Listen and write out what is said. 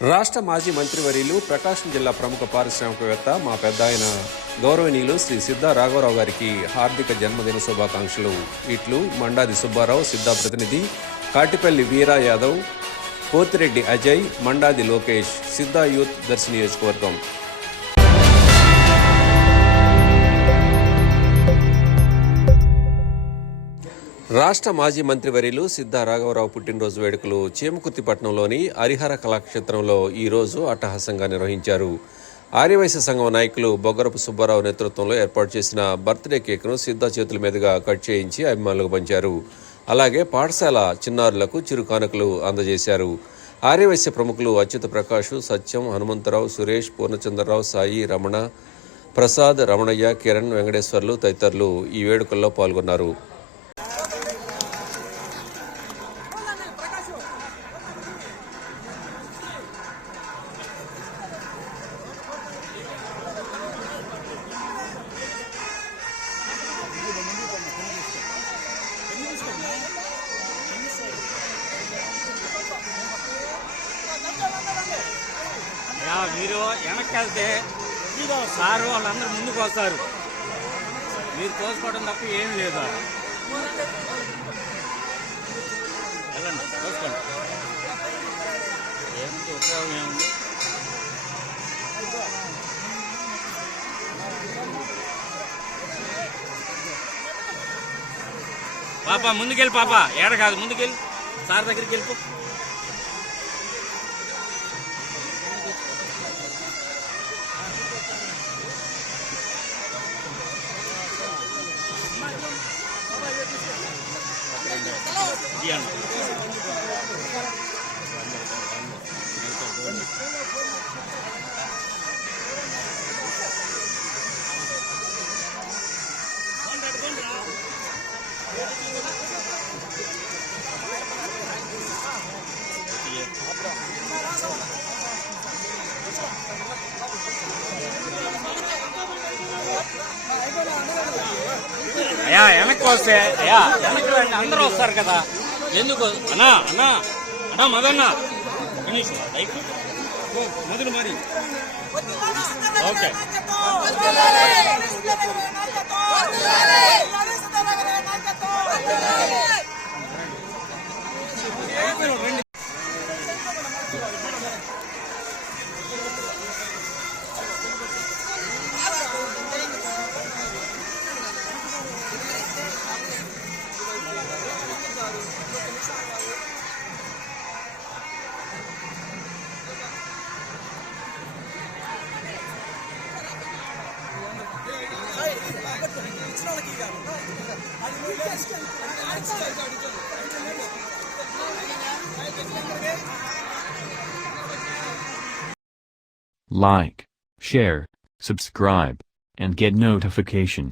రాష్ట్ర మాజీ మంత్రివర్యులు ప్రకాశం జిల్లా ప్రముఖ పారిశ్రామికవేత్త మా పెద్దాయన గౌరవనీయులు శ్రీ సిద్ధా రాఘవరావు గారికి హార్దిక జన్మదిన శుభాకాంక్షలు. ఇట్లు మండాది సుబ్బారావు, సిద్ధా ప్రతినిధి, కాటిపల్లి వీరా యాదవ్, పోతిరెడ్డి అజయ్, మండాది లోకేష్, సిద్ధా యూత్ దర్శి నియోజకవర్గం. రాష్ట్ర మాజీ మంత్రివర్యులు సిద్ధా రాఘవరావు పుట్టినరోజు వేడుకలు చీమకుర్తిపట్నంలోని హరిహర కళాక్షేత్రంలో ఈరోజు అట్టహాసంగా నిర్వహించారు. ఆర్యవైశ్య సంఘం నాయకులు బొగ్గరపు సుబ్బారావు నేతృత్వంలో ఏర్పాటు చేసిన బర్త్డే కేక్ను సిద్ధా చేతుల మీదుగా కట్ చేయించి అభిమానులకు పంచారు. అలాగే పాఠశాల చిన్నారులకు చిరు కానుకలు అందజేశారు. ఆర్యవైశ్య ప్రముఖులు అచ్యుత ప్రకాష్, సత్యం, హనుమంతరావు, సురేష్, పూర్ణచంద్రరావు, సాయి, రమణ, ప్రసాద్, రమణయ్య, కిరణ్, వెంకటేశ్వర్లు తదితరులు ఈ వేడుకల్లో పాల్గొన్నారు. మీరు వెనక్కి వెళ్తే సారు వాళ్ళందరూ ముందుకు వస్తారు. మీరు తోసుకోవడం తప్ప ఏం లేదు. వెళ్ళండి, తోసుకోండి. ఏమిటి ఉపయోగం ఏముంది? పాప ముందుకెళ్ళి, పాప ఏడ కాదు, ముందుకెళ్ళి సార్ దగ్గరికి వెళ్ళిపో. అయ్యా వెనక్కి వస్తే, అయ్యా వెనక్కి రండి, అందరూ వస్తారు కదా. ఎందుకు అన్నా అన్నా అన్నా మదన్న ఫినిష్ లైక్ మొదలు మరి. Okay Like, share, subscribe, and get notification.